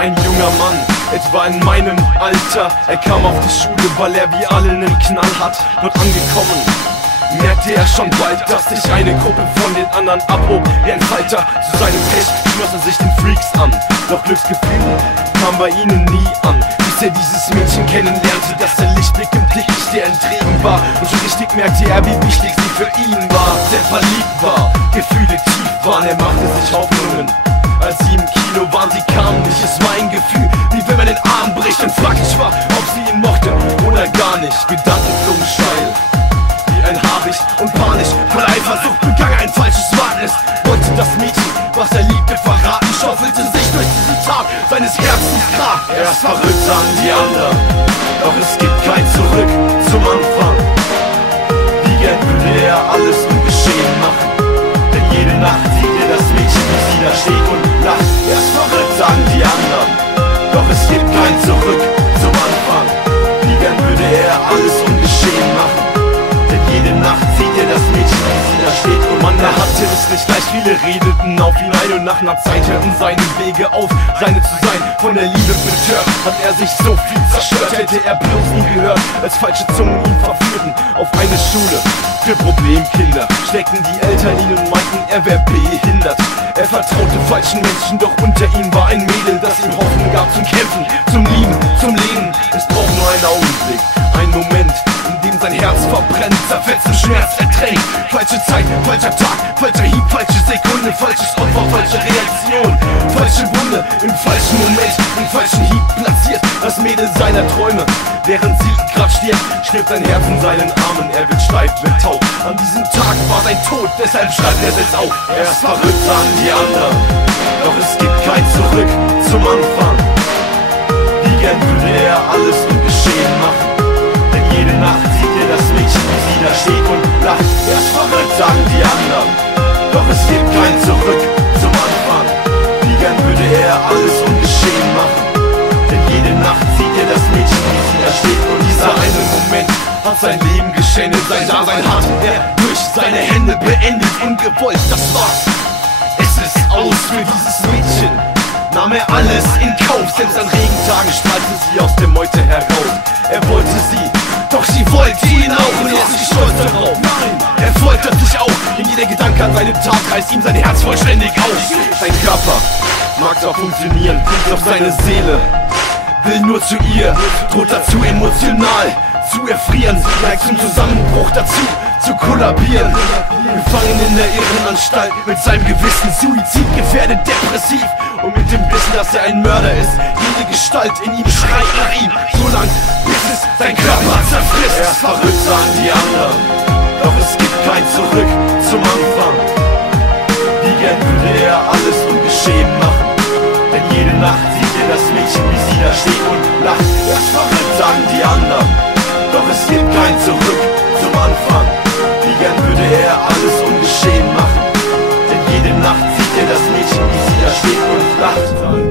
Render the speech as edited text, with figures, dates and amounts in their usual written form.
ein junger Mann, etwa in meinem Alter. Er kam auf die Schule, weil er wie alle einen Knall hat. Dort angekommen merkte er schon bald, dass sich eine Gruppe von den anderen abhob wie ein Falter. Zu seinem Pech schloss er sich den Freaks an, doch Glücksgefühl kam bei ihnen nie an, bis er dieses Mädchen kennenlernte, das der Lichtblick im Dickicht der Intrigen war. Und schon richtig merkte er, wie wichtig sie für ihn war. Der verliebt war, Gefühle tief waren, er machte sich Hoffnungen. Als sie im Kino waren, sie kamen nicht, es war ein Gefühl, wie wenn man den Arm bricht und fraglich war, ob sie ihn mochte oder gar nicht. Gedanken flogen steil wie ein Habicht und panisch, voll Eifersucht begann ein falsches Wagnis. Wollte das Mädchen, was er liebte, verraten, schaufelte sich durch diesen Tag seines Herzens Grab. Er ist verrückt, sagen die anderen, doch es gibt kein Zurück zum Anfang. Wie gern würde er alles ungeschehen machen, denn jede Nacht sieht er das Mädchen, wie sie da steht und lacht. Er ist verrückt, sagen die anderen, doch es gibt kein Zurück zum Anfang. Wie gern würde er alles ungeschehen machen, denn jede Nacht sieht er das Mädchen, wie sie da steht und man, er hatte es nicht leicht. Viele redeten auf ihn ein und nach einer Zeit hörten seine Wege auf, seine zu sein. Von der Liebe betört hat er sich so viel zerstört, hätte er bloß nie gehört, als falsche Zungen ihn verführten. Auf eine Schule für Problemkinder steckten die Eltern ihn und meinten, er wäre behindert. Er vertraute falschen Menschen, doch unter ihm war ein Mädel, das ihm Hoffnung gab zum Kämpfen, zum Lieben, zum Leben. Es braucht nur einen Augenblick, einen Moment, in dem sein Herz verbrennt, zerfetzten Schmerz ertränkt. Falsche Zeit, falscher Tag, falscher Hieb, falsche Sekunde, falsches Opfer, falsche Reaktion, falsche Wunde, im falschen Moment, im falschen Hieb platziert. Das Mädel seiner Träume, während sie grad stirbt ein Herz in seinen Armen, er wird steif, wird taub. An diesem Tag war sein Tod, deshalb schreibt er es auf. Er ist verrückt, sagen die anderen, doch es gibt kein Zurück zum Anfang. Wie gern würde er alles ungeschehen machen, denn jede Nacht sieht er das Mädchen, wie sie da steht und lacht. Er ist verrückt, sagen die anderen, doch es gibt kein Zurück zum Anfang. Wie gern würde er alles ungeschehen machen, denn jede Nacht sieht er das Mädchen, wie sie da steht und dieser eine Moment hat sein Leben geschändet, sein Dasein hat er durch seine Hände beendet, ungewollt, das war's. Es ist aus für dieses Mädchen, nahm er alles in Kauf, selbst an Regentagen strahlte sie aus der Meute heraus. Er wollte sie, doch sie wollte ihn auch und er ist nicht stolz darauf. Nein, er foltert sich auch, denn jeder Gedanke an seine Tat reißt ihm sein Herz vollständig aus. Sein Körper mag zwar funktionieren, doch seine Seele will nur zu ihr, droht dazu emotional zu erfrieren, neigt zum Zusammenbruch dazu, zu kollabieren. Gefangen in der Irrenanstalt, mit seinem Gewissen suizidgefährdet, depressiv und mit dem Wissen, dass er ein Mörder ist. Jede Gestalt in ihm schreit nach ihm, so lang bis es sein Körper zerfrisst. Er ist verrückt, sagen die anderen, doch es gibt kein Zurück zum Anfang. Wie gern würde er alles ungeschehen machen, denn jede Nacht sieht er das Mädchen, wie sie da steht und lacht. Er ist verrückt, sagen die anderen, doch es gibt kein Zurück zum Anfang. Wie gern würde er alles ungeschehen machen, denn jede Nacht sieht er das Mädchen, wie sie da steht und lacht.